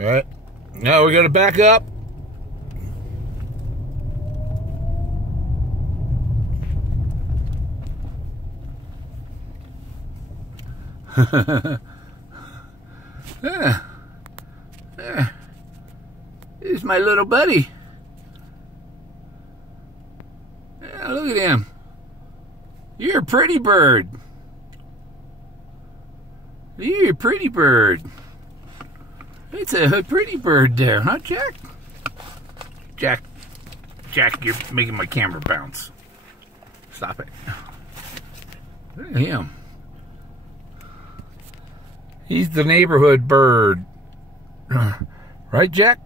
All right. Now we're going to back up. Here's my little buddy. Yeah, look at him. You're a pretty bird. You're a pretty bird. It's a pretty bird there, huh, Jack? Jack, you're making my camera bounce. Stop it. Look at him. He's the neighborhood bird. Right, Jack?